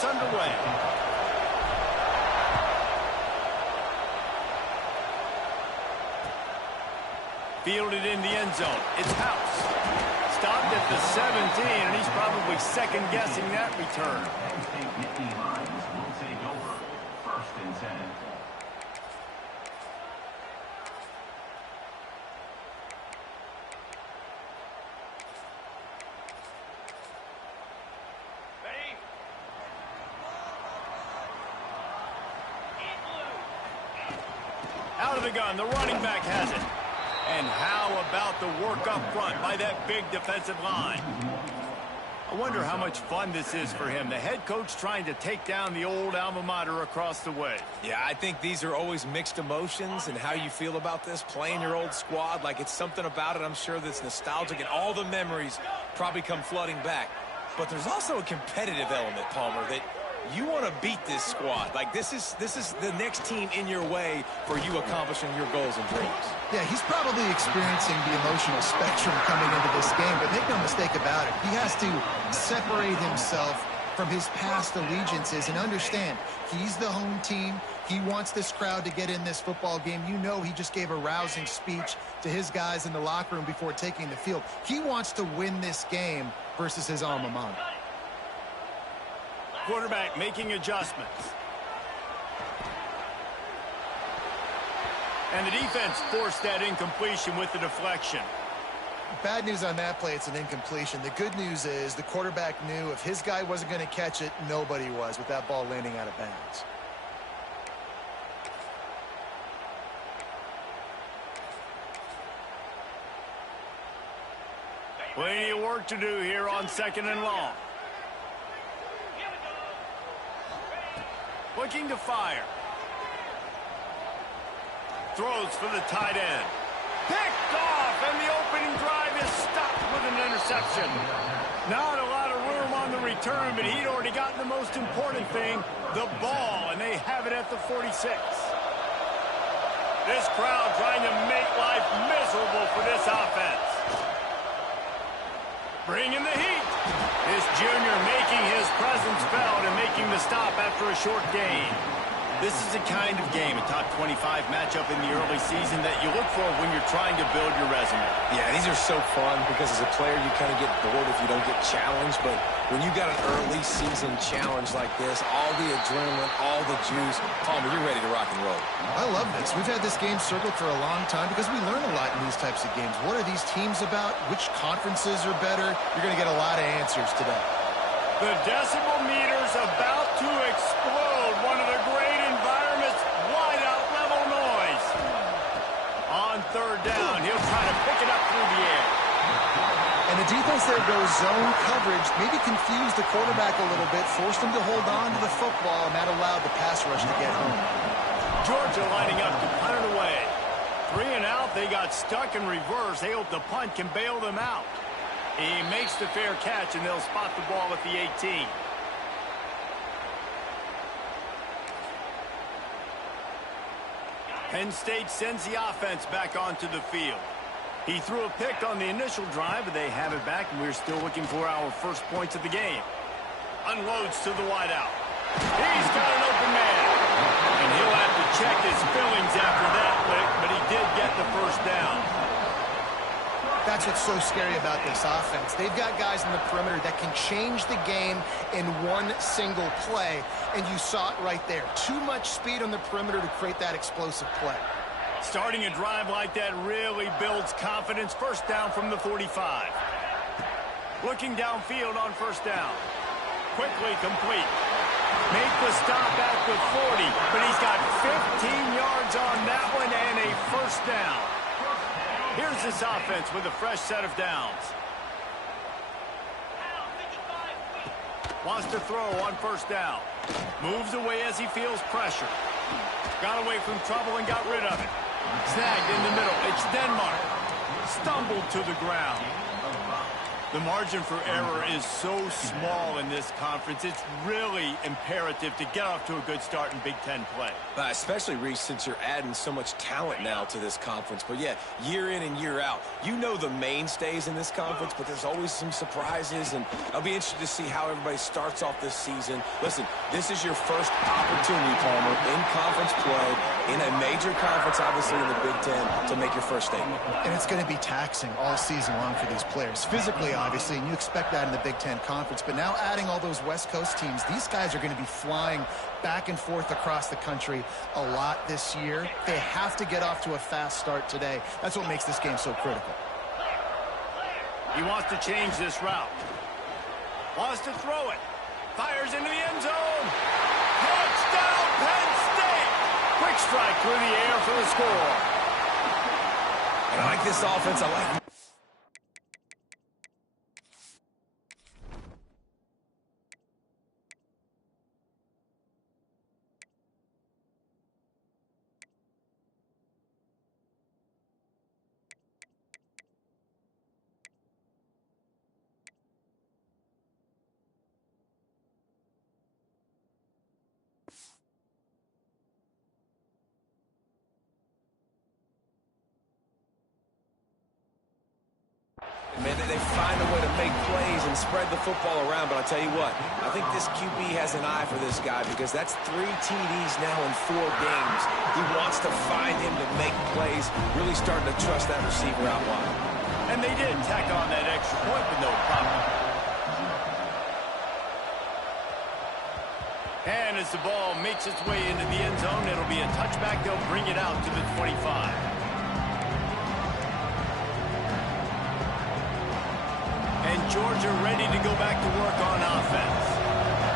pass underway. Fielded in the end zone. It's House. Stopped at the 17, and he's probably second-guessing that return. Will take over. 1st and 10. Out of the gun, the running back has it. And how about the work up front by that big defensive line? I wonder how much fun this is for him. The head coach trying to take down the old alma mater across the way. Yeah, I think these are always mixed emotions and how you feel about this, playing your old squad. Like, it's something about it, I'm sure, that's nostalgic, and all the memories probably come flooding back. But there's also a competitive element, Palmer, that you want to beat this squad. Like, this is the next team in your way for you accomplishing your goals and dreams. Yeah, he's probably experiencing the emotional spectrum coming into this game, but make no mistake about it. He has to separate himself from his past allegiances and understand he's the home team. He wants this crowd to get in this football game. You know, he just gave a rousing speech to his guys in the locker room before taking the field. He wants to win this game versus his alma mater. Quarterback making adjustments. And the defense forced that incompletion with the deflection. Bad news on that play, it's an incompletion. The good news is the quarterback knew if his guy wasn't going to catch it, nobody was with that ball landing out of bounds. Plenty of work to do here on 2nd and long. Looking to fire. Throws for the tight end. Picked off, and the opening drive is stopped with an interception. Not a lot of room on the return, but he'd already gotten the most important thing, the ball, and they have it at the 46. This crowd trying to make life miserable for this offense. Bringing the heat. This junior making his presence felt and making the stop after a short gain. This is the kind of game, a top 25 matchup in the early season, that you look for when you're trying to build your resume. Yeah, these are so fun because as a player you kind of get bored if you don't get challenged, but when you got an early season challenge like this, all the adrenaline, all the juice, Palmer, you're ready to rock and roll. I love this. We've had this game circled for a long time because we learn a lot in these types of games. What are these teams about? Which conferences are better? You're going to get a lot of answers today. The decibel meter's about to explode. One of the great environments, wide-out level noise. On 3rd down, he'll try to pick it up through the air. And the defense there goes zone coverage, maybe confused the quarterback a little bit, forced him to hold on to the football, and that allowed the pass rush to get home. Georgia lining up to punt it away. 3 and out, they got stuck in reverse. They hope the punt can bail them out. He makes the fair catch, and they'll spot the ball at the 18. Penn State sends the offense back onto the field. He threw a pick on the initial drive, but they have it back, and we're still looking for our first points of the game. Unloads to the wideout. He's got an open man. And he'll have to check his feelings after that lick, but he did get the first down. That's what's so scary about this offense. They've got guys in the perimeter that can change the game in one single play, and you saw it right there. Too much speed on the perimeter to create that explosive play. Starting a drive like that really builds confidence. First down from the 45. Looking downfield on first down. Quickly complete. Make the stop at the 40, but he's got 15 yards on that one and a first down. Here's this offense with a fresh set of downs. Wants to throw on first down. Moves away as he feels pressure. Got away from trouble and got rid of it. Snagged in the middle. It's Denmark. Stumbled to the ground. The margin for error is so small in this conference. It's really imperative to get off to a good start in Big Ten play. Especially, Reese, since you're adding so much talent now to this conference. But, yeah, year in and year out, you know the mainstays in this conference, but there's always some surprises, and I'll be interested to see how everybody starts off this season. Listen, this is your first opportunity, Palmer, in conference play, in a major conference, obviously, in the Big Ten, to make your first statement. And it's going to be taxing all season long for these players. Physically, obviously, and you expect that in the Big Ten Conference. But now adding all those West Coast teams, these guys are going to be flying back and forth across the country a lot this year. They have to get off to a fast start today. That's what makes this game so critical. He wants to change this route. Wants to throw it. Fires into the end zone. Touchdown, Penn State! Quick strike through the air for the score. And I like this offense. I like Man, they find a way to make plays and spread the football around, but I'll tell you what, I think this QB has an eye for this guy because that's 3 TDs now in 4 games. He wants to find him to make plays, really starting to trust that receiver out wide. And they did tack on that extra point with no problem. And as the ball makes its way into the end zone, it'll be a touchback. They'll bring it out to the 25. And Georgia ready to go back to work on offense.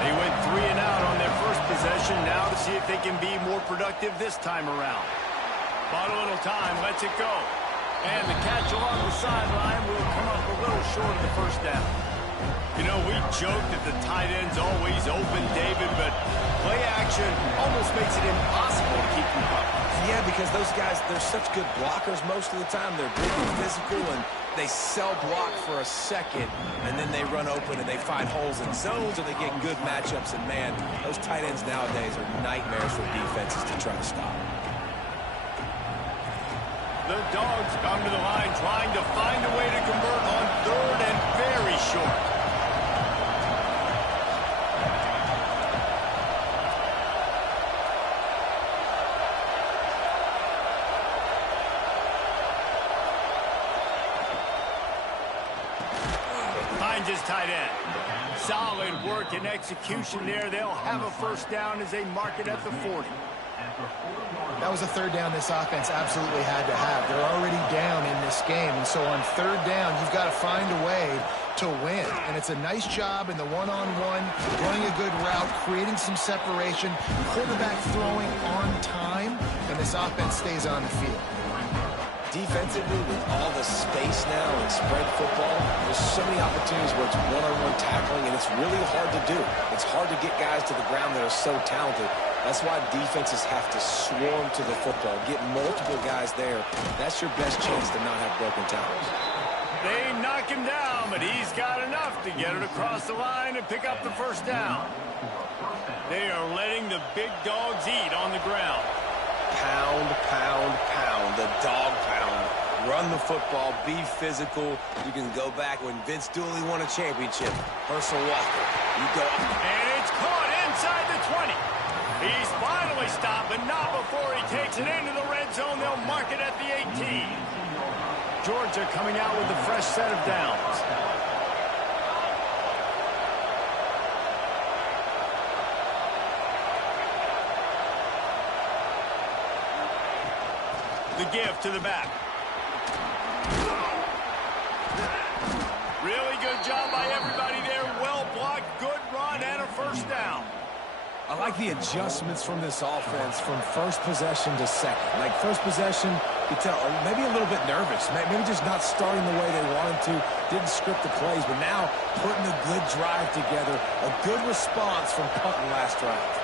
They went 3 and out on their first possession. Now to see if they can be more productive this time around. Bought a little time, lets it go. And the catch along the sideline will come up a little short of the first down. You know, we joke that the tight end's always open, David, but play action almost makes it impossible to keep them covered. Yeah, because those guys, they're such good blockers most of the time. They're big and physical, and they sell block for a second, and then they run open and they find holes in zones, and they get good matchups. And, man, those tight ends nowadays are nightmares for defenses to try to stop. The Dogs come to the line trying to find a way to convert on 3rd and very short. Finds his tight end. Solid work and execution there. They'll have a first down as they mark it at the 40. That was a 3rd down this offense absolutely had to have. They're already down in this game, and so on 3rd down, you've got to find a way to win. And it's a nice job in the one-on-one, running a good route, creating some separation, quarterback throwing on time, and this offense stays on the field. Defensively, with all the space now and spread football, there's so many opportunities where it's one-on-one tackling, and it's really hard to do. It's hard to get guys to the ground that are so talented. That's why defenses have to swarm to the football, get multiple guys there. That's your best chance to not have broken tackles. They knock him down, but he's got enough to get it across the line and pick up the first down. They are letting the big dogs eat on the ground. Pound, pound, pound, the dog pound. Run the football, be physical. You can go back when Vince Dooley won a championship. Herschel Walker, you go. And it's caught inside the 20. He's finally stopped, but not before he takes it into the red zone. They'll mark it at the 18. Georgia coming out with a fresh set of downs. The give to the back. Really good job by everybody there. Well blocked, good run, and a first down. I like the adjustments from this offense from first possession to second. Like first possession, you tell maybe a little bit nervous, maybe just not starting the way they wanted to, didn't script the plays, but now putting a good drive together, a good response from punting last drive.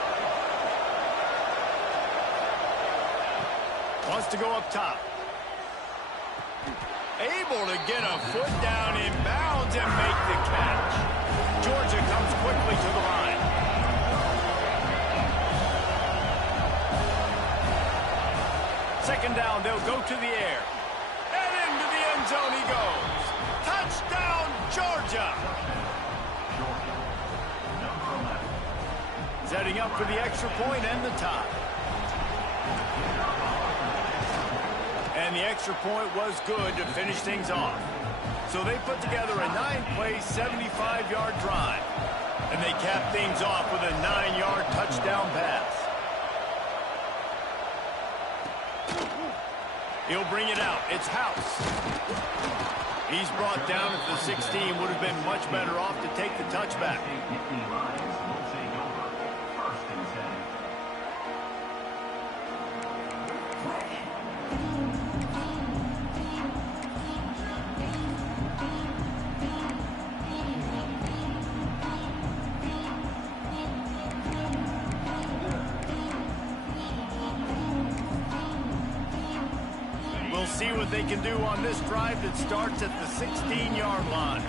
Wants to go up top. Able to get a foot down in bounds and make the catch. Georgia comes quickly to the line. Second down, they'll go to the air. And into the end zone he goes. Touchdown, Georgia! Setting up for the extra point and the tie. And the extra point was good to finish things off. So they put together a 9-play, 75-yard drive. And they cap things off with a 9-yard touchdown pass. He'll bring it out. It's House. He's brought down at the 16. Would have been much better off to take the touchback. We'll see what they can do on this drive that starts at the 16-yard line.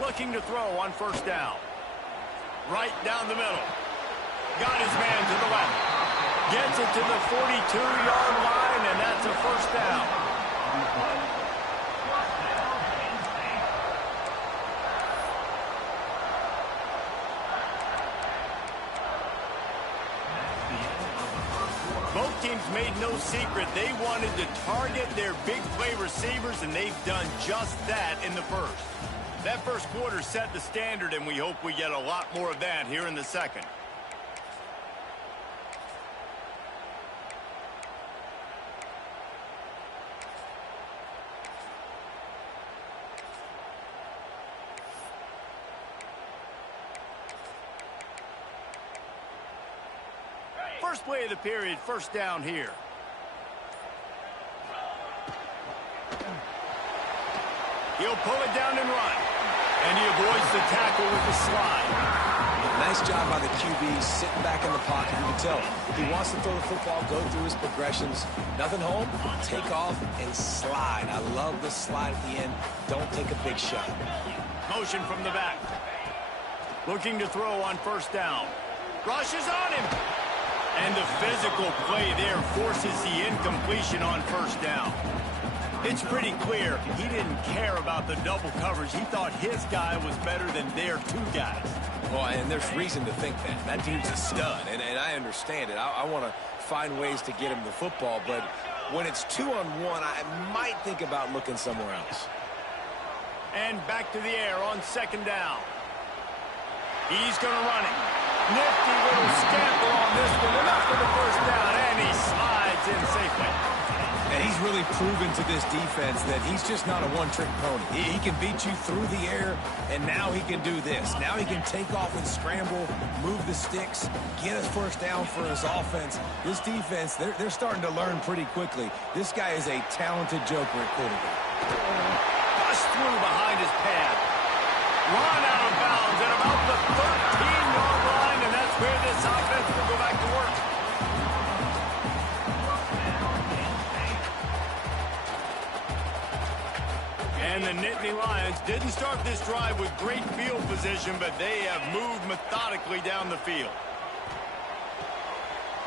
Looking to throw on first down. Right down the middle. Got his man to the left. Gets it to the 42-yard line, and that's a first down. Both teams made no secret they wanted to target their big play receivers, and they've done just that in the first. That first quarter set the standard, and we hope we get a lot more of that here in the second. First play of the period, first down here. He'll pull it down and run. And he avoids the tackle with the slide. Nice job by the QB sitting back in the pocket. You can tell he wants to throw the football, go through his progressions. Nothing home, take off and slide. I love the slide at the end. Don't take a big shot. Motion from the back. Looking to throw on first down. Rushes on him. And the physical play there forces the incompletion on first down. It's pretty clear he didn't care about the double coverage. He thought his guy was better than their two guys. Well, and there's reason to think that. That dude's a stud, and I understand it. I want to find ways to get him the football, but when it's 2-on-1, I might think about looking somewhere else. And back to the air on second down. He's going to run it. Nifty little scamper on this one. Enough for the first down, and he slides in safely. And he's really proven to this defense that he's just not a one-trick pony. He can beat you through the air, and now he can do this. Now he can take off and scramble, move the sticks, get us first down for his offense. This defense, they're starting to learn pretty quickly. This guy is a talented joker at quarterback. Bust through behind his pad. Run out of bounds at about the 13-yard line, and that's where this offense will go back to work. And the Nittany Lions didn't start this drive with great field position, but they have moved methodically down the field.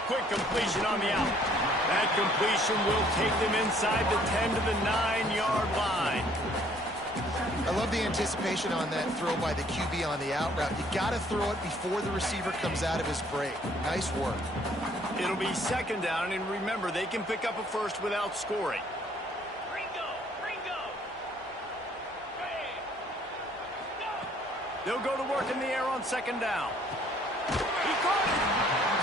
Quick completion on the out. That completion will take them inside the 10 to the 9-yard line. I love the anticipation on that throw by the QB on the out route. You got to throw it before the receiver comes out of his break. Nice work. It'll be second down, and remember, they can pick up a first without scoring. They'll go to work in the air on second down. He caught it.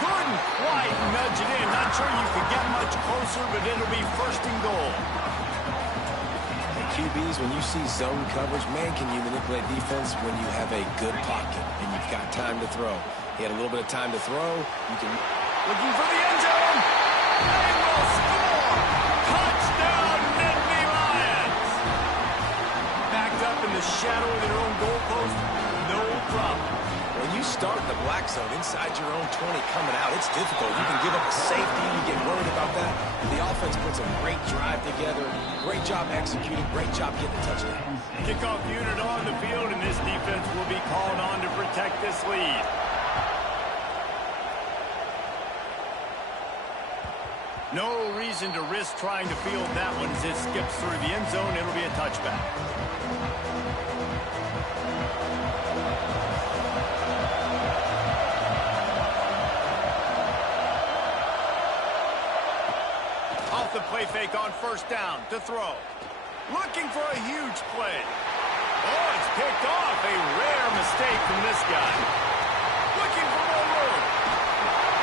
Couldn't quite nudge it in. Not sure you could get much closer, but it'll be first and goal. And QBs, when you see zone coverage, man, can you manipulate defense when you have a good pocket and you've got time to throw. He had a little bit of time to throw. You can... Looking for the end zone. They will score. Touchdown, Nittany Lions. Backed up in the shadow of their own goalpost. No problem. When you start in the black zone inside your own 20 coming out, it's difficult. You can give up a safety. You get worried about that. The offense puts a great drive together. Great job executing. Great job getting a touchdown. Kickoff unit on the field, and this defense will be called on to protect this lead. No reason to risk trying to field that one as it skips through the end zone. It'll be a touchback. Off the play fake on first down to throw. Looking for a huge play. Oh, it's picked off. A rare mistake from this guy. Looking for more room.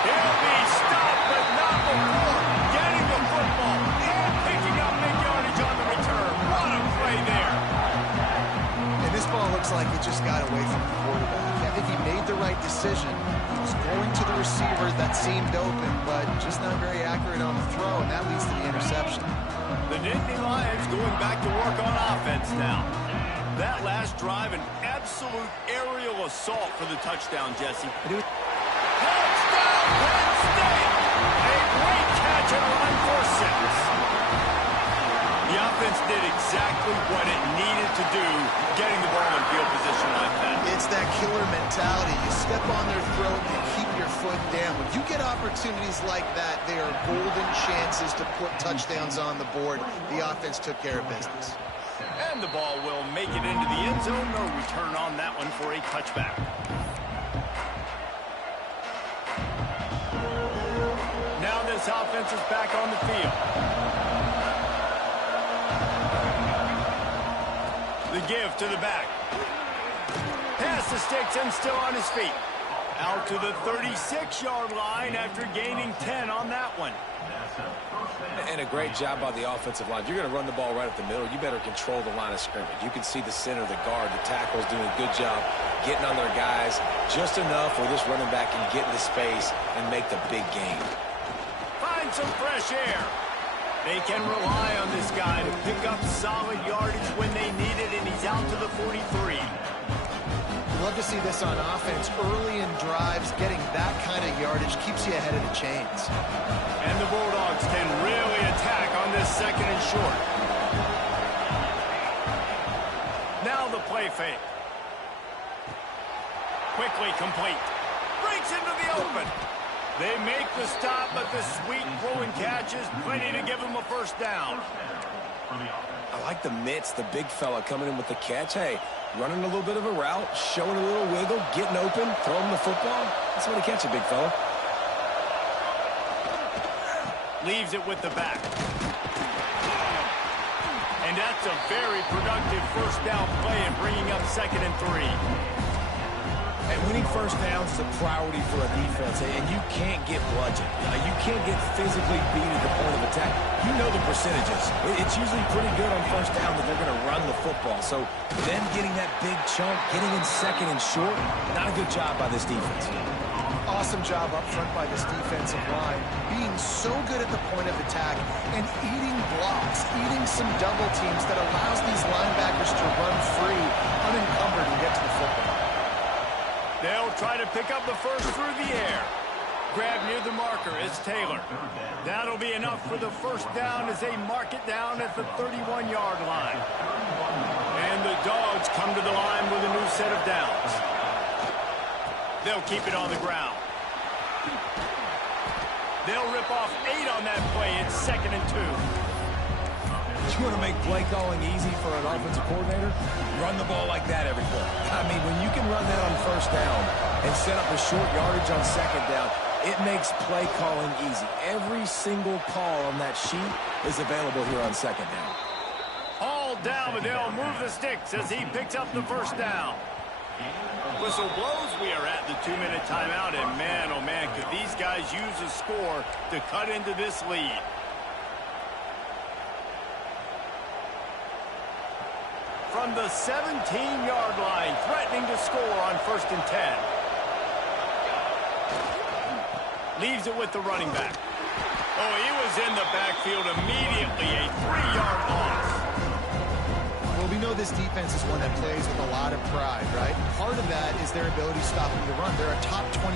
He'll be stopped, but not before getting the football and picking up big yardage on the return. What a play there. And this ball looks like it just got away from the quarterback. I think he made the right decision. He was going to the receiver that seemed open, but just not very accurate on the throw, and that leads to the interception. The Nittany Lions going back to work on offense now. That last drive, an absolute aerial assault for the touchdown, Jesse. Touchdown, Penn State! A great catch and run for 6. The offense did exactly what it needed to do, getting the ball in field position like that. It's that killer mentality. You step on their throat, you keep your foot down. When you get opportunities like that, they are golden chances to put touchdowns on the board. The offense took care of business. And the ball will make it into the end zone. No return on that one for a touchback. Now this offense is back on the field. The give to the back. Pass to Sticks and still on his feet. Out to the 36-yard line after gaining 10 on that one. And a great job by the offensive line. If you're going to run the ball right up the middle, you better control the line of scrimmage. You can see the center, the guard, the tackle's doing a good job getting on their guys just enough where this running back can get into space and make the big game. Find some fresh air. They can rely on this guy to pick up solid yardage when they need it, and he's out to the 43. Love to see this on offense. Early in drives, getting that kind of yardage keeps you ahead of the chains. And the Bulldogs can really attack on this second and short. Now the play fake. Quickly complete. Breaks into the open. They make the stop, but the sweet flowing catch is plenty to give them a first down. I like the mitts, the big fella coming in with the catch. Hey, running a little bit of a route, showing a little wiggle, getting open, throwing the football. That's when he catch it, big fella. Leaves it with the back. And that's a very productive first down play and bringing up 2nd and 3. And winning first downs is a priority for a defense, and you can't get bludgeoned. You can't get physically beat at the point of attack. You know the percentages. It's usually pretty good on first down that they're going to run the football. So them getting that big chunk, getting in 2nd and short, not a good job by this defense. Awesome job up front by this defensive line, being so good at the point of attack and eating blocks, eating some double teams that allows these linebackers to run free, unencumbered, and get to the football. They'll try to pick up the first through the air. Grab near the marker is Taylor. That'll be enough for the first down as they mark it down at the 31-yard line. And the Dogs come to the line with a new set of downs. They'll keep it on the ground. They'll rip off 8 on that play. It's 2nd and 2. You want to make play calling easy for an offensive coordinator? Run the ball like that every play. I mean, when you can run that on first down and set up a short yardage on 2nd down, it makes play calling easy. Every single call on that sheet is available here on 2nd down. All down, but they'll move the sticks as he picks up the first down. Whistle blows. We are at the 2-minute timeout, and man, oh man, could these guys use a score to cut into this lead. From the 17-yard line, threatening to score on 1st and 10. Leaves it with the running back. Oh, he was in the backfield immediately. A 3-yard loss. We'll be know this defense is one that plays with a lot of pride, right? Part of that is their ability to stop the run. They're a top 25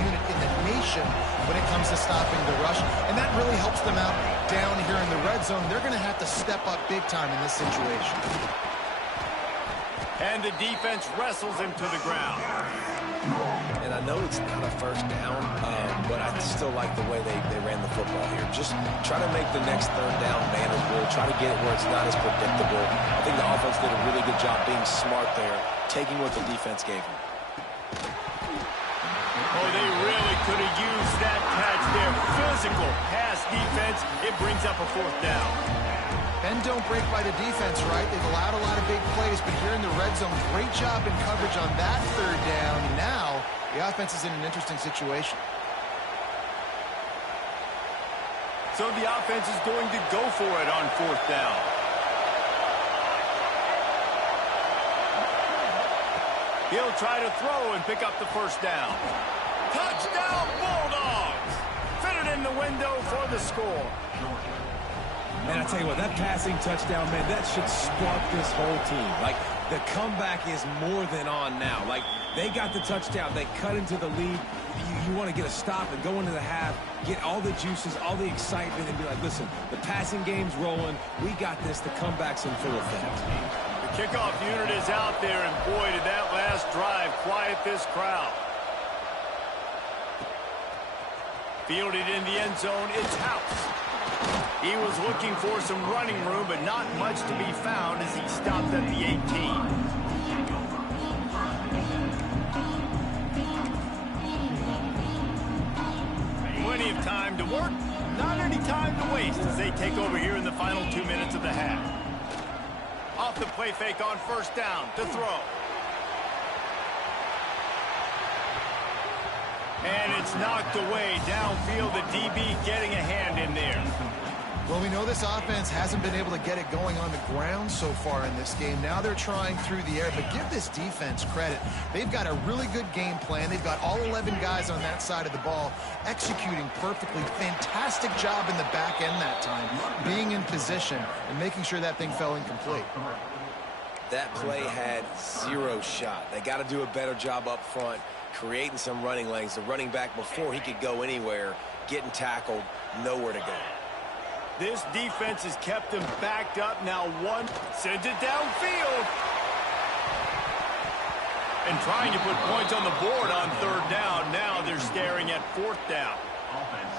unit in the nation when it comes to stopping the rush, and that really helps them out down here in the red zone. They're going to have to step up big time in this situation. And the defense wrestles him to the ground. And I know it's not a first down, but I still like the way they ran the football here. Just try to make the next third down manageable. Try to get it where it's not as predictable. I think the offense did a really good job being smart there, taking what the defense gave them. Oh, they really could have used that catch there. Physical pass defense. It brings up a fourth down. Penn don't break by the defense, right? They've allowed a lot of big plays, but here in the red zone, great job in coverage on that third down. And now the offense is in an interesting situation. So the offense is going to go for it on fourth down. He'll try to throw and pick up the first down. Touchdown, Bulldogs! Fit it in the window for the score. Man, I tell you what, that passing touchdown, man, that should spark this whole team. Like, the comeback is more than on now. Like, they got the touchdown. They cut into the lead. You want to get a stop and go into the half, get all the juices, all the excitement, and be like, listen, the passing game's rolling. We got this. The comeback's in full effect. The kickoff unit is out there, and boy, did that last drive quiet this crowd. Fielded in the end zone, it's House. He was looking for some running room, but not much to be found as he stopped at the 18. Plenty of time to work, not any time to waste as they take over here in the final 2 minutes of the half. Off the play fake on first down to throw. And it's knocked away downfield. The DB getting a hand in there. Well, we know this offense hasn't been able to get it going on the ground so far in this game. Now they're trying through the air, but give this defense credit. They've got a really good game plan. They've got all 11 guys on that side of the ball executing perfectly. Fantastic job in the back end that time, being in position and making sure that thing fell incomplete. That play had zero shot. They got to do a better job up front, creating some running lanes. The running back, before he could go anywhere, getting tackled, nowhere to go. This defense has kept them backed up. Now one sends it downfield. And trying to put points on the board on third down. Now they're staring at fourth down.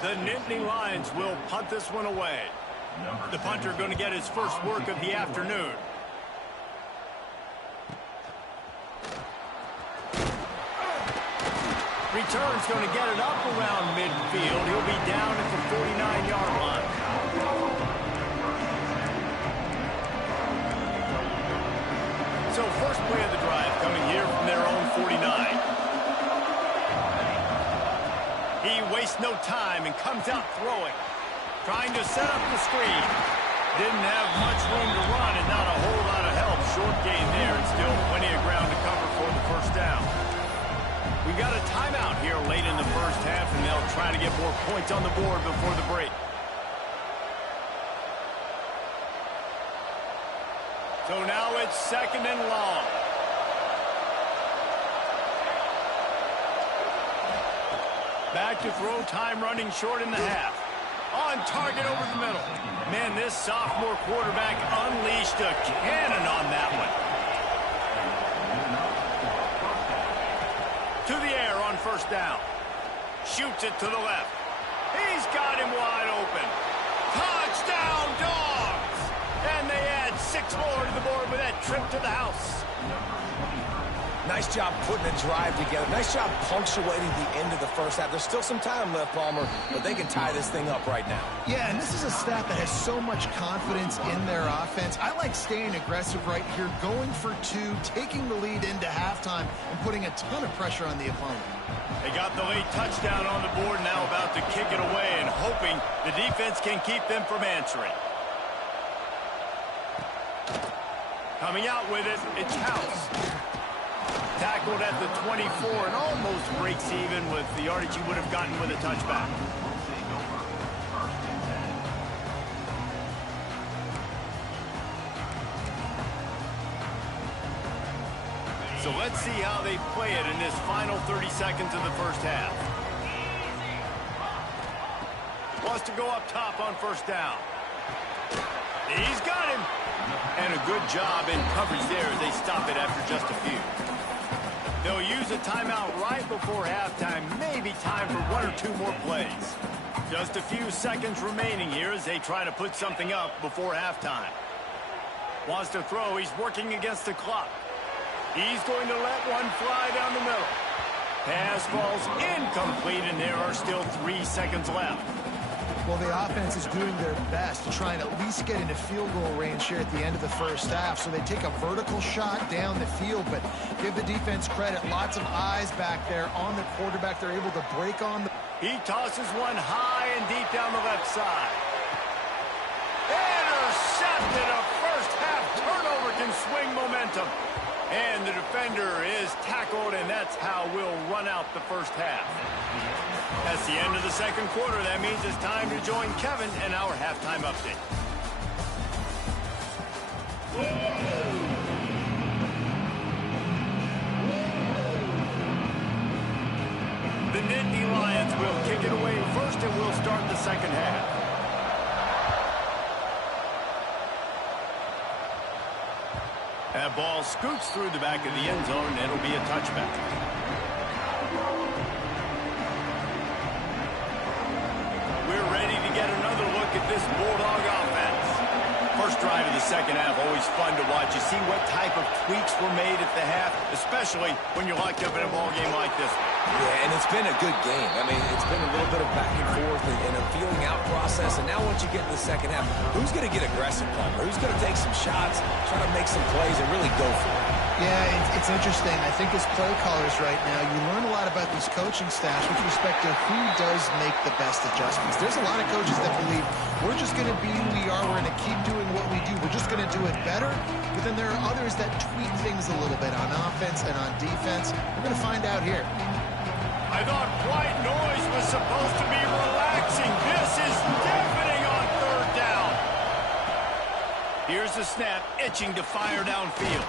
The Nittany Lions will punt this one away. The punter going to get his first work of the afternoon. Return's going to get it up around midfield. He'll be down at the 49-yard line. So first play of the drive coming here from their own 49. He wastes no time and comes out throwing. Trying to set up the screen. Didn't have much room to run and not a whole lot of help. Short gain there and still plenty of ground to cover for the first down. We got a timeout here late in the first half, and they'll try to get more points on the board before the break. So now it's second and long. Back to throw, time running short in the half. On target over the middle. Man, this sophomore quarterback unleashed a cannon on that one. To the air on first down. Shoots it to the left. He's got him wide open. Touchdown, Dogs! And they add 6 more to the board with that trip to the house. Nice job putting a drive together. Nice job punctuating the end of the first half. There's still some time left, Palmer, but they can tie this thing up right now. Yeah, and this is a staff that has so much confidence in their offense. I like staying aggressive right here, going for 2, taking the lead into halftime, and putting a ton of pressure on the opponent. They got the late touchdown on the board, now about to kick it away and hoping the defense can keep them from answering. Coming out with it, it's House. Tackled at the 24 and almost breaks even with the yardage he would have gotten with a touchback. So let's see how they play it in this final 30 seconds of the first half. Wants to go up top on first down. He's got him. And a good job in coverage there as they stop it after just a few. They'll use a timeout right before halftime. Maybe time for one or two more plays. Just a few seconds remaining here as they try to put something up before halftime. Wants to throw. He's working against the clock. He's going to let one fly down the middle. Pass falls incomplete, and there are still 3 seconds left. Well, the offense is doing their best to try and at least get into field goal range here at the end of the first half. So they take a vertical shot down the field, but give the defense credit. Lots of eyes back there on the quarterback. They're able to break on the... He tosses one high and deep down the left side. Intercepted. A first half turnover can swing momentum. And the defender is tackled, and that's how we'll run out the first half. That's the end of the second quarter. That means it's time to join Kevin in our halftime update. The Nittany Lions will kick it away first, and we'll start the second half. That ball scoots through the back of the end zone, and it'll be a touchback. We're ready to get another look at this Bulldog offense. First drive of the second half, always fun to watch. You see what type of tweaks were made at the half, especially when you're locked up in a ball game like this one. Yeah, and it's been a good game. I mean, it's been a little bit of back and forth and a feeling out process. And now once you get in the second half, who's going to get aggressive, Palmer? Who's going to take some shots, try to make some plays, and really go for it? Yeah, it's interesting. I think as play callers right now, you learn a lot about these coaching staffs with respect to who does make the best adjustments. There's a lot of coaches that believe we're just going to be who we are. We're going to keep doing what we do. We're just going to do it better. But then there are others that tweak things a little bit on offense and on defense. We're going to find out here. I thought white noise was supposed to be relaxing. This is deafening on third down. Here's the snap, itching to fire downfield.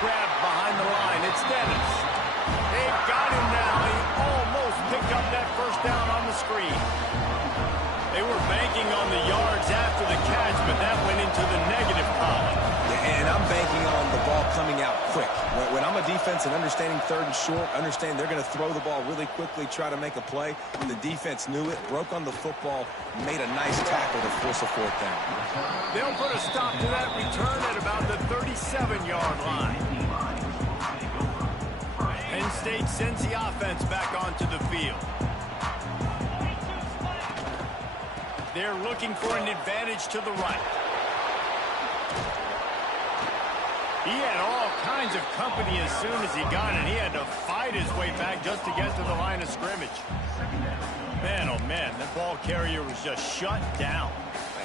Grabbed behind the line. It's Dennis. They've got him now. He almost picked up that first down on the screen. They were banking on the yards after the catch, but that went into the negative column. And I'm banking on the ball coming out quick. When I'm a defense and understanding third and short, understand they're going to throw the ball really quickly, try to make a play. The defense knew it, broke on the football, made a nice tackle to force a fourth down. They'll put a stop to that return at about the 37-yard line. Penn State sends the offense back onto the field. They're looking for an advantage to the right. He had all kinds of company as soon as he got it. He had to fight his way back just to get to the line of scrimmage. Man, oh man, the ball carrier was just shut down.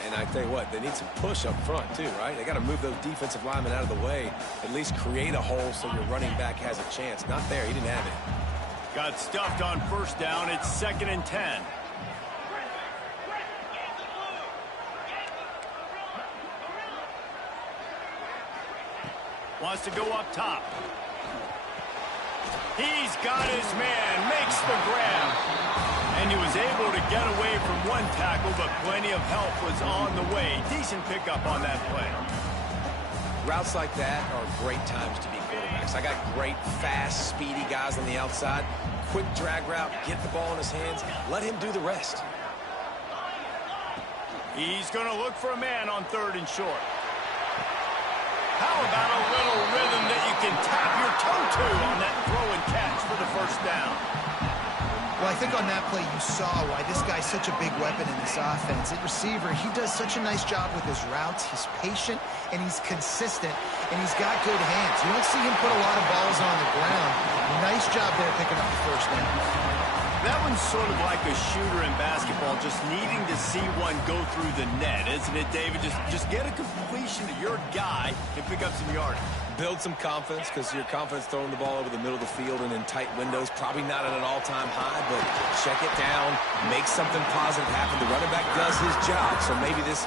And I tell you what, they need some push up front too, right? They got to move those defensive linemen out of the way, at least create a hole so your running back has a chance. Not there, he didn't have it. Got stuffed on first down. It's 2nd and 10. Wants to go up top. He's got his man, makes the grab. And he was able to get away from one tackle, but plenty of help was on the way. Decent pickup on that play. Routes like that are great times to be quarterbacks. I got great, fast, speedy guys on the outside. Quick drag route, get the ball in his hands, let him do the rest. He's going to look for a man on 3rd and short. How about a little rhythm that you can tap your toe to on that throw and catch for the first down? Well, I think on that play you saw why this guy's such a big weapon in this offense. At receiver, he does such a nice job with his routes. He's patient, and he's consistent, and he's got good hands. You don't see him put a lot of balls on the ground. Nice job there picking up the first down. That one's sort of like a shooter in basketball, just needing to see one go through the net, isn't it, David? Just get a completion to your guy and pick up some yardage. Build some confidence, because your confidence throwing the ball over the middle of the field and in tight windows, probably not at an all-time high, but check it down, make something positive happen. The running back does his job, so maybe this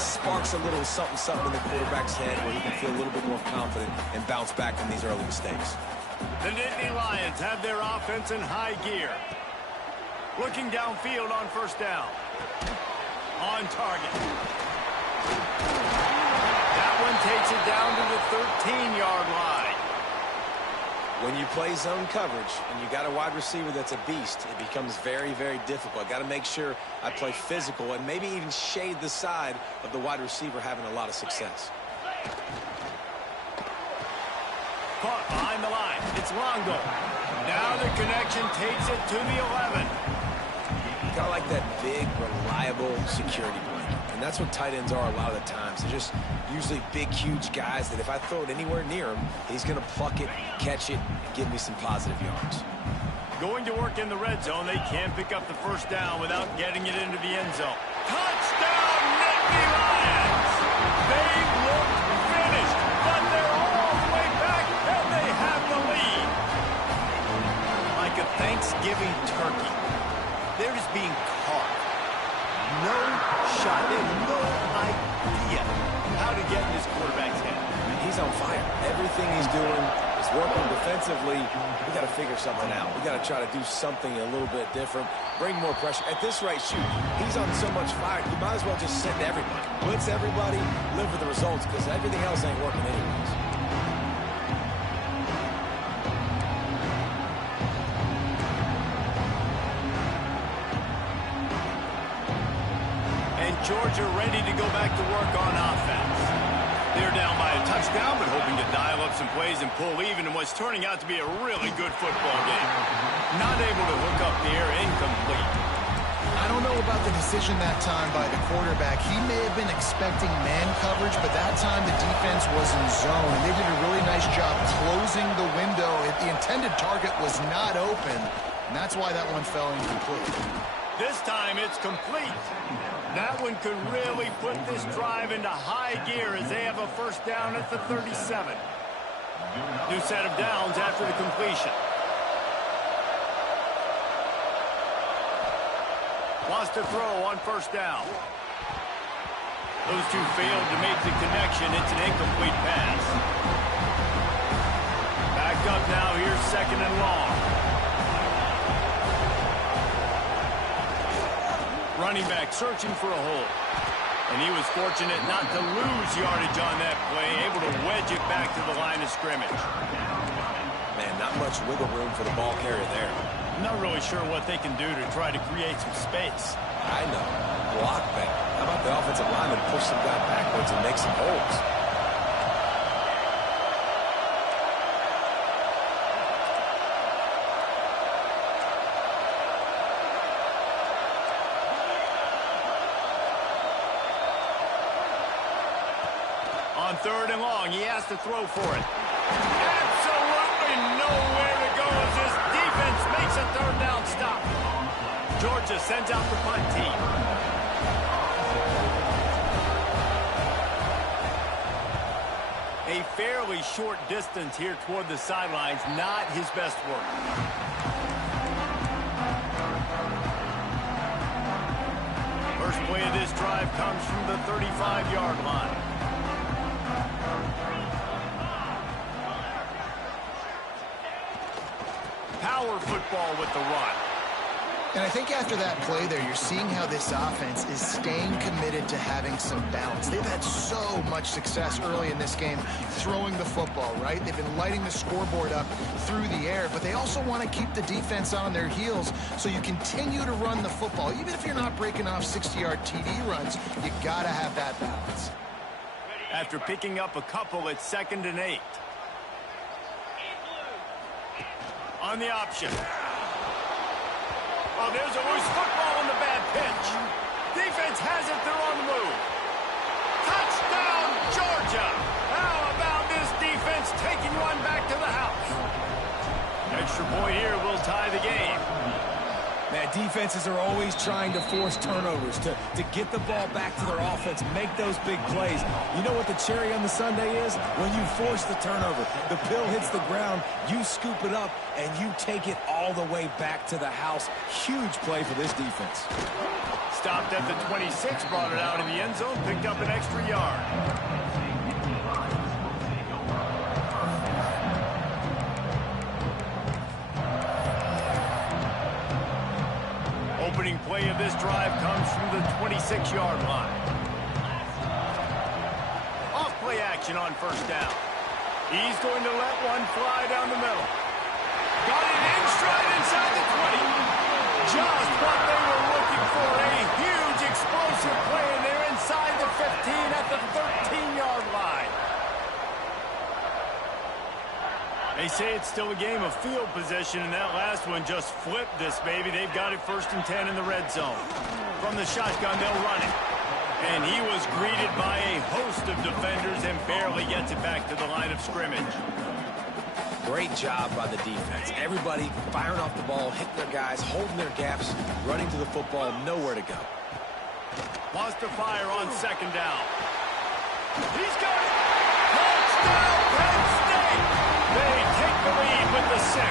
sparks a little something in the quarterback's head where he can feel a little bit more confident and bounce back from these early mistakes. The Nittany Lions have their offense in high gear. Looking downfield on first down. On target. That one takes it down to the 13-yard line. When you play zone coverage and you got a wide receiver that's a beast, it becomes very, very difficult. Got to make sure I play physical and maybe even shade the side of the wide receiver having a lot of success. Caught behind the line. It's Longo. Now the connection takes it to the 11. Kind of like that big, reliable security blanket. And that's what tight ends are a lot of the times. They're just usually big, huge guys that if I throw it anywhere near him, he's going to pluck it, catch it, and give me some positive yards. Going to work in the red zone. They can't pick up the first down without getting it into the end zone. Touchdown, Nittany Lions! They look finished, but they're all the way back, and they have the lead. Like a Thanksgiving turkey, they're just being carved. No shot. They have no idea how to get in this quarterback's head. He's on fire. Everything he's doing is working defensively. We got to figure something out. We got to try to do something a little bit different. Bring more pressure. At this rate, shoot, he's on so much fire, you might as well just send everybody. Blitz everybody, live with the results, because everything else ain't working anyways. Georgia ready to go back to work on offense. They're down by a touchdown, but hoping to dial up some plays and pull even in what's turning out to be a really good football game. Not able to hook up here, incomplete. I don't know about the decision that time by the quarterback. He may have been expecting man coverage, but that time the defense was in zone, and they did a really nice job closing the window. The intended target was not open, and that's why that one fell incomplete. This time it's complete. That one could really put this drive into high gear as they have a first down at the 37. New set of downs after the completion. Wants to throw on first down. Those two failed to make the connection. It's an incomplete pass. Back up now. Here's second and long. Running back searching for a hole. And he was fortunate not to lose yardage on that play, able to wedge it back to the line of scrimmage. Man, not much wiggle room for the ball carrier there. Not really sure what they can do to try to create some space. I know. Block back. How about the offensive lineman push some guy backwards and make some holes? On third and long, he has to throw for it. Absolutely nowhere to go as this defense makes a third down stop. Georgia sends out the punt team. A fairly short distance here toward the sidelines, not his best work. First play of this drive comes from the 35-yard line. Power football with the run. And I think after that play there, you're seeing how this offense is staying committed to having some balance. They've had so much success early in this game throwing the football, right? They've been lighting the scoreboard up through the air, but they also want to keep the defense on their heels, so you continue to run the football. Even if you're not breaking off 60-yard TD runs, you got to have that balance. After picking up a couple, it's 2nd and 8. On the option. Oh, there's a loose football on the bad pitch. Defense has it. They're on the move. Touchdown, Georgia. How about this defense taking one back to the house? Extra point here will tie the game. Man, defenses are always trying to force turnovers, to get the ball back to their offense, make those big plays. You know what the cherry on the sundae is? When you force the turnover, the pill hits the ground, you scoop it up, and you take it all the way back to the house. Huge play for this defense. Stopped at the 26, brought it out in the end zone, picked up an extra yard. opening play of this drive comes from the 26-yard line. Off play action on first down. He's going to let one fly down the middle. Got it in stride inside the 20. Just what they were looking for. A huge explosive play, and they're inside the 15 at the 13-yard line. They say it's still a game of field position, and that last one just flipped this baby. They've got it 1st and 10 in the red zone. From the shotgun, they'll run it. And he was greeted by a host of defenders and barely gets it back to the line of scrimmage. Great job by the defense. Everybody firing off the ball, hitting their guys, holding their gaps, running to the football, nowhere to go. Wants to fire on 2nd down. He's got it! Touchdown, Penn State! They take the lead with the 6.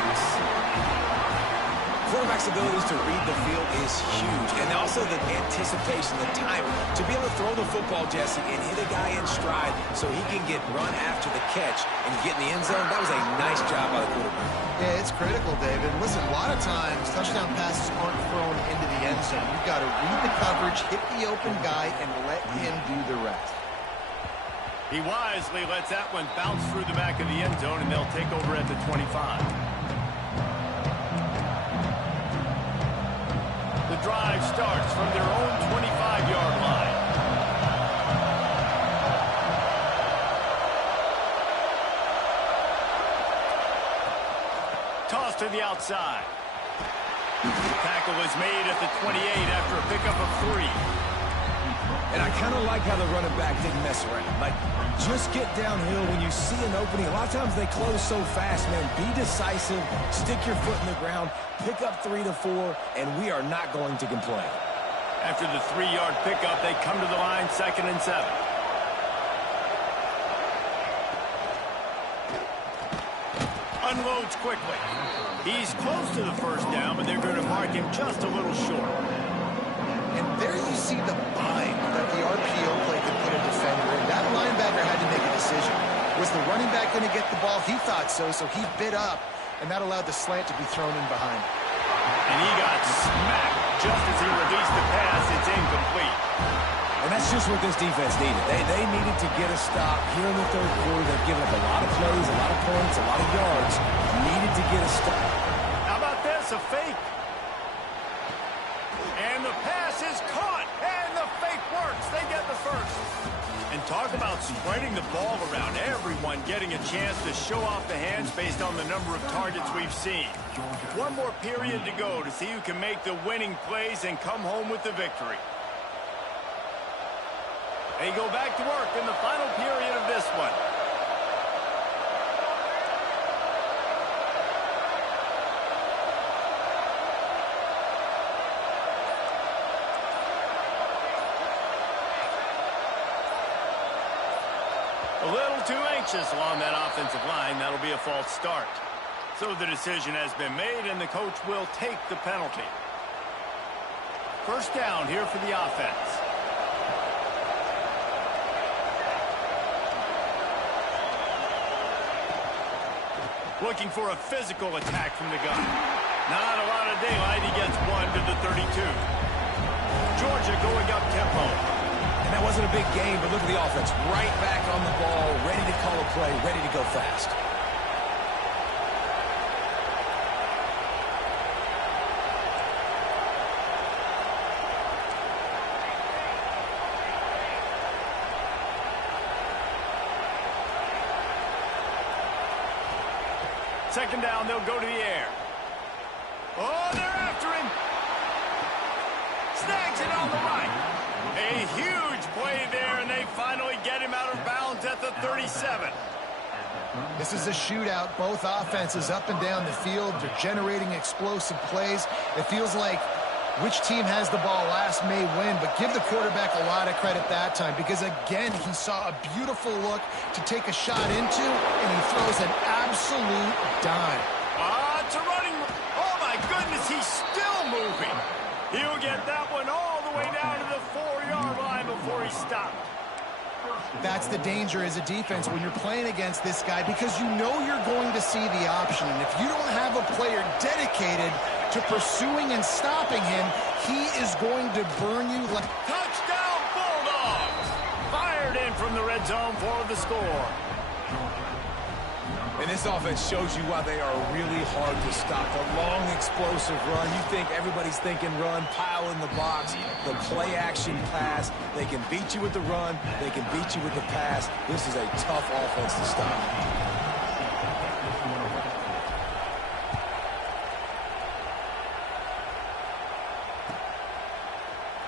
Quarterback's abilities to read the field is huge, and also the anticipation, the timing. To be able to throw the football, Jesse, and hit a guy in stride so he can get run after the catch and get in the end zone, that was a nice job by the quarterback. Yeah, it's critical, David. Listen, a lot of times touchdown passes aren't thrown into the end zone. You've got to read the coverage, hit the open guy, and let him do the rest. He wisely lets that one bounce through the back of the end zone, and they'll take over at the 25. The drive starts from their own 25-yard line. Toss to the outside. Tackle is made at the 28 after a pickup of 3. And I kind of like how the running back didn't mess around. Like, just get downhill when you see an opening. A lot of times they close so fast, man. Be decisive, stick your foot in the ground, pick up 3 to 4, and we are not going to complain. After the 3-yard pickup, they come to the line 2nd and 7. Unloads quickly. He's close to the 1st down, but they're going to mark him just a little short. And there you see the bind that the RPO play can put a defender in. That linebacker had to make a decision. Was the running back going to get the ball? He thought so, so he bit up, and that allowed the slant to be thrown in behind. And he got smacked just as he released the pass. It's incomplete. And that's just what this defense needed. They needed to get a stop here in the 3rd quarter. They've given up a lot of plays, a lot of points, a lot of yards. Needed to get a stop. How about this? A fake. And the pass is caught. And the fake works. They get the 1st. And talk about spreading the ball around. Everyone getting a chance to show off the hands based on the number of targets we've seen. One more period to go to see who can make the winning plays and come home with the victory. They go back to work in the final period of this one. A little too anxious along that offensive line. That'll be a false start. So the decision has been made, and the coach will take the penalty. 1st down here for the offense. Looking for a physical attack from the gun. Not a lot of daylight. He gets one to the 32. Georgia going up tempo. And that wasn't a big game, but look at the offense. Right back on the ball, ready to call a play, ready to go fast. Second down, they'll go to the air. Oh, they're after him. Snags it on the right. A huge play there, and they finally get him out of bounds at the 37. This is a shootout. Both offenses up and down the field. They're generating explosive plays. It feels like which team has the ball last may win, but give the quarterback a lot of credit that time because, again, he saw a beautiful look to take a shot into, and he throws an absolute dime. It's a running. Oh, my goodness, he's still moving. He'll get that one all the way down to the 4-yard line before he stopped. That's the danger as a defense when you're playing against this guy because you know you're going to see the option. And if you don't have a player dedicated, to pursuing and stopping him, he is going to burn you like... Touchdown, Bulldogs! Fired in from the red zone for the score. And this offense shows you why they are really hard to stop. The long, explosive run. You think everybody's thinking run, pile in the box, the play-action pass. They can beat you with the run. They can beat you with the pass. This is a tough offense to stop.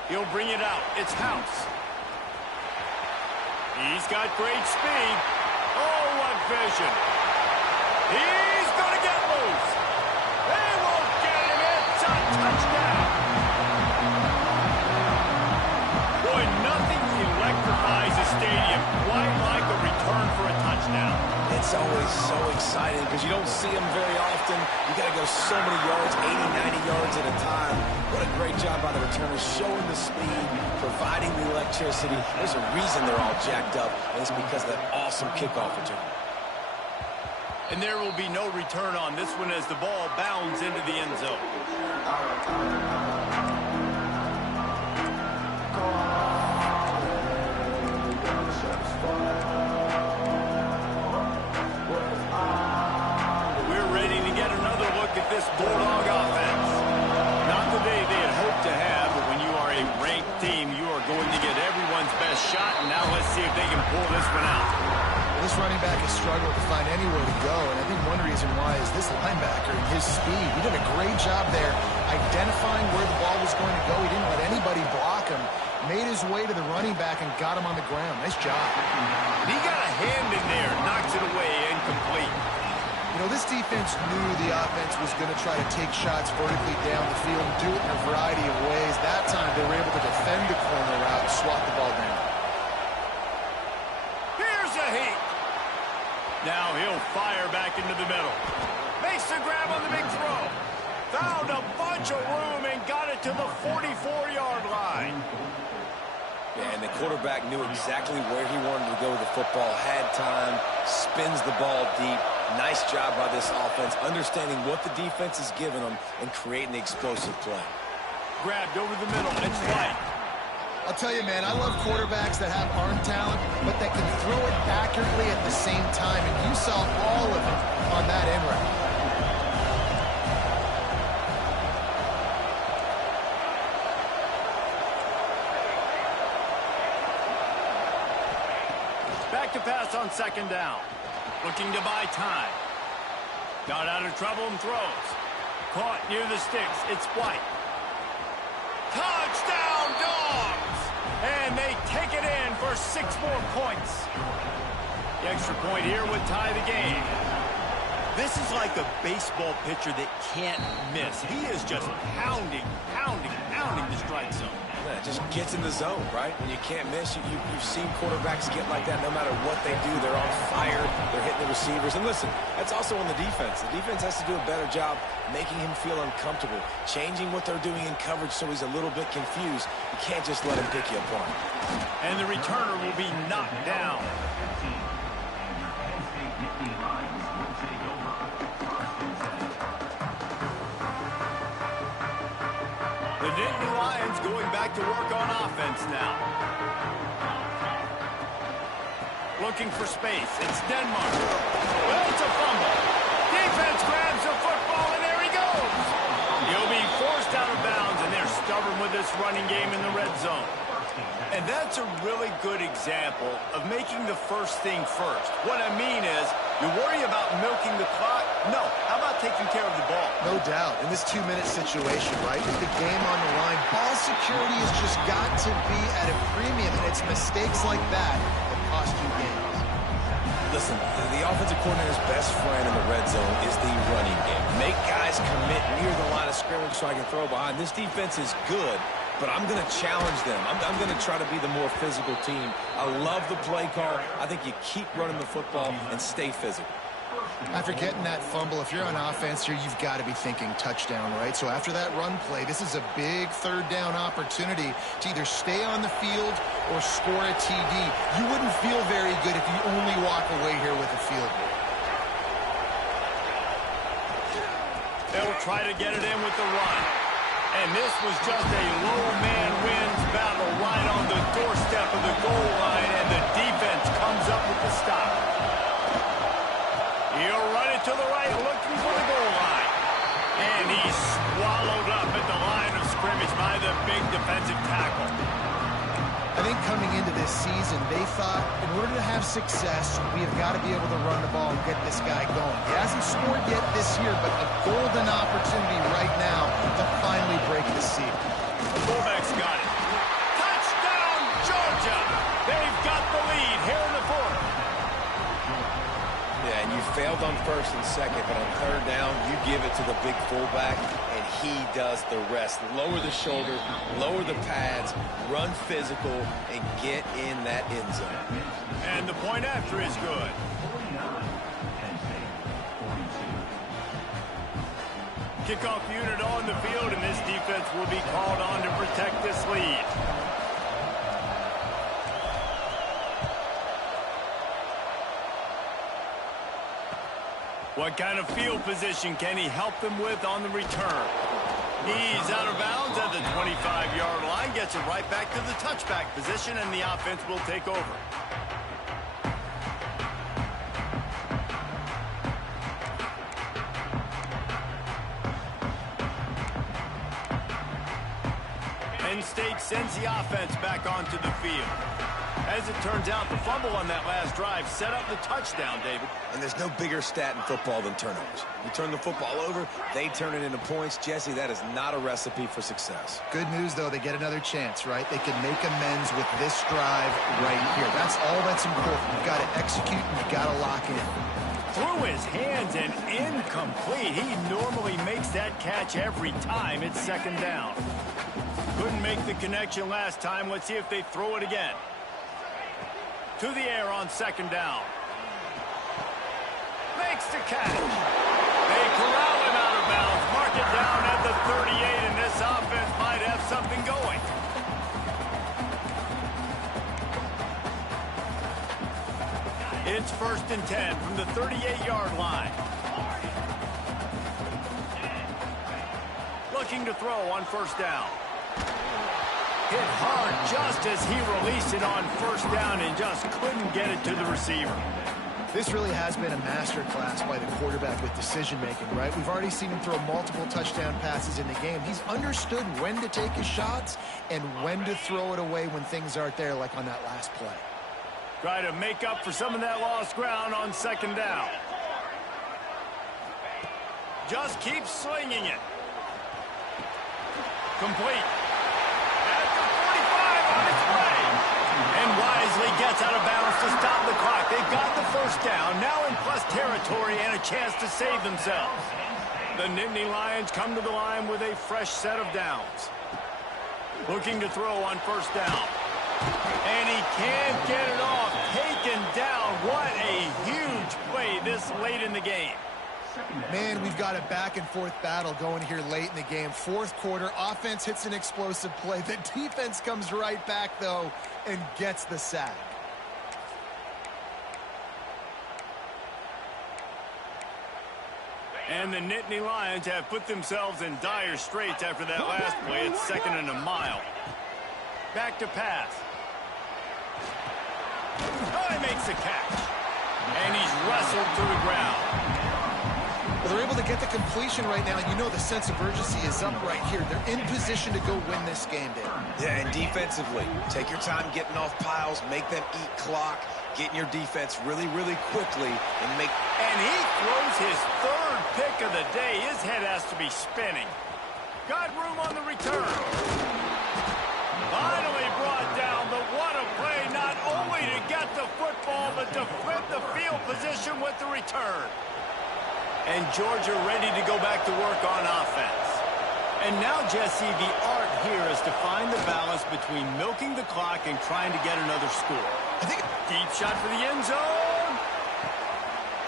He'll bring it out. It's House. He's got great speed. Oh, what vision. He's going to get loose. They won't get him. It's a touchdown. Boy, nothing electrifies a stadium quite like a return for a touchdown. It's always so exciting because you don't see them very often. You got to go so many yards, 80, 90 yards at a time. What a great job by the returners, showing the speed, providing the electricity. There's a reason they're all jacked up, and it's because of that awesome kickoff return. And there will be no return on this one as the ball bounds into the end zone. We're ready to get another look at this Bulldog offense. Not the day they had hoped to have, but when you are a ranked team, you are going to get everyone's best shot, and now let's see if they can pull this one out. This running back has struggled to find anywhere to go, and I think one reason why is this linebacker and his speed. He did a great job there identifying where the ball was going to go. He didn't let anybody block him. Made his way to the running back and got him on the ground. Nice job. He got a hand in there, knocks it away, incomplete. You know, this defense knew the offense was going to try to take shots vertically down the field and do it in a variety of ways. That time, they were able to defend the corner route and swat the ball down. Here's a heat. Now he'll fire back into the middle. Makes the grab on the big throw. Found a bunch of room and got it to the 44-yard line. Yeah, and the quarterback knew exactly where he wanted to go with the football, had time, spins the ball deep. Nice job by this offense, understanding what the defense is giving them and creating the explosive play. Grabbed over the middle. It's White. I'll tell you, man, I love quarterbacks that have arm talent, but that can throw it accurately at the same time, and you saw all of it on that end route. Back to pass on second down. Looking to buy time. Got out of trouble and throws. Caught near the sticks. It's White. Touchdown, Dogs! And they take it in for 6 more points. The extra point here would tie the game. This is like a baseball pitcher that can't miss. He is just pounding the strike zone. Yeah, it just gets in the zone, right? When you can't miss, you've seen quarterbacks get like that no matter what they do. They're on fire. They're hitting the receivers. And listen, that's also on the defense. The defense has to do a better job making him feel uncomfortable, changing what they're doing in coverage so he's a little bit confused. You can't just let him pick you apart. And the returner will be knocked down. The Nittany Lions going back to work on offense now. Looking for space. It's Denmark. Well, it's a fumble. Defense grabs the football, and there he goes. He'll be forced out of bounds, and they're stubborn with this running game in the red zone. And that's a really good example of making the first thing first. What I mean is, you worry about milking the clock? No. How about taking care of the ball? No doubt. In this 2-minute situation, right, with the game on the line, ball security has just got to be at a premium, and it's mistakes like that cost you games. Listen, the offensive coordinator's best friend in the red zone is the running game. Make guys commit near the line of scrimmage so I can throw behind. This defense is good, but I'm going to challenge them. I'm going to try to be the more physical team. I love the play call. I think you keep running the football and stay physical. After getting that fumble, if you're on offense here, you've got to be thinking touchdown, right? So after that run play, this is a big third down opportunity to either stay on the field or score a TD. You wouldn't feel very good if you only walk away here with a field goal. They'll try to get it in with the run. And this was just a low man wins battle right on the doorstep of the goal line, and the defense comes up with the stop. He'll run it to the right, looking for the goal line. And he's swallowed up at the line of scrimmage by the big defensive tackle. I think coming into this season, they thought in order to have success, we have got to be able to run the ball and get this guy going. He hasn't scored yet this year, but a golden opportunity right now to finally break the seal. The fullback's got it. Touchdown, Georgia! They've got the lead here in the fourth. Yeah, and you failed on first and second, but on third down, you give it to the big fullback, and he does the rest. Lower the shoulder, lower the pads, run physical, and get in that end zone. And the point after is good. Kickoff unit on the field, and this defense will be called on to protect this lead. What kind of field position can he help them with on the return? He's out of bounds at the 25-yard line, gets it right back to the touchback position, and the offense will take over. Penn State sends the offense back onto the field. As it turns out, the fumble on that last drive set up the touchdown, David. And there's no bigger stat in football than turnovers. You turn the football over, they turn it into points. Jesse, that is not a recipe for success. Good news, though, they get another chance, right? They can make amends with this drive right here. That's all that's important. You've got to execute, and you've got to lock in. Through his hands and incomplete. He normally makes that catch every time. It's second down. Couldn't make the connection last time. Let's see if they throw it again. To the air on second down. Makes the catch. They corral him out of bounds. Mark it down at the 38, and this offense might have something going. It's 1st and 10 from the 38-yard line. Looking to throw on first down. Hit hard just as he released it on first down and just couldn't get it to the receiver. This really has been a masterclass by the quarterback with decision-making, right? We've already seen him throw multiple touchdown passes in the game. He's understood when to take his shots and when to throw it away when things aren't there, like on that last play. Try to make up for some of that lost ground on second down. Just keep slinging it. Complete. At the 45 on its way. And wisely gets out of bounds to stop the clock. They've got the first down, now in plus territory and a chance to save themselves. The Nittany Lions come to the line with a fresh set of downs. Looking to throw on first down. And he can't get it off. Taken down. What a huge play this late in the game. Man, we've got a back-and-forth battle going here late in the game. Fourth quarter, offense hits an explosive play. The defense comes right back, though, and gets the sack. And the Nittany Lions have put themselves in dire straits after that last play. It's 2nd and a mile. Back to pass. Oh, he makes the catch. And he's wrestled to the ground. Well, they're able to get the completion right now. You know the sense of urgency is up right here. They're in position to go win this game, Dave. Yeah, and defensively, take your time getting off piles, make them eat clock, get in your defense really, really quickly, and make... And he throws his third pick of the day. His head has to be spinning. Got room on the return. Finally brought down, but what a play, not only to get the football, but to flip the field position with the return. And Georgia ready to go back to work on offense. And now, Jesse, the art here is to find the balance between milking the clock and trying to get another score. I think Deep shot for the end zone.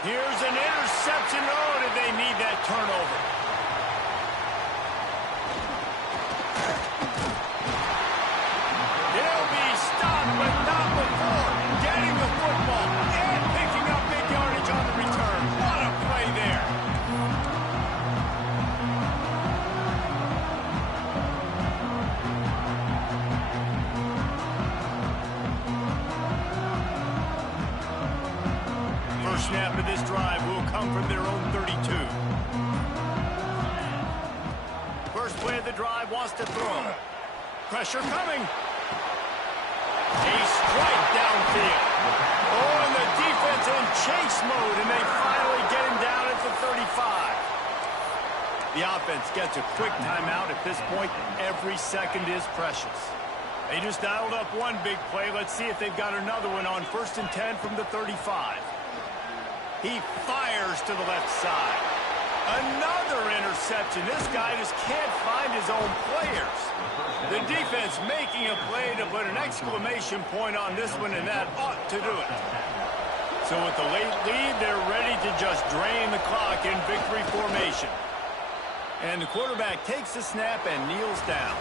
Here's an interception. Oh, did they need that turnover? He'll be stopped, but not before getting the football and picking up big yardage on the return. What a play there. snap of this drive will come from their own 32. First play of the drive wants to throw. Pressure coming. A strike downfield. Oh, and the defense in chase mode, and they finally get him down at the 35. The offense gets a quick timeout at this point. Every second is precious. They just dialed up one big play. Let's see if they've got another one on 1st and 10 from the 35. He fires to the left side. Another interception. This guy just can't find his own players. The defense making a play to put an exclamation point on this one, and that ought to do it. So with the late lead, they're ready to just drain the clock in victory formation. And the quarterback takes the snap and kneels down.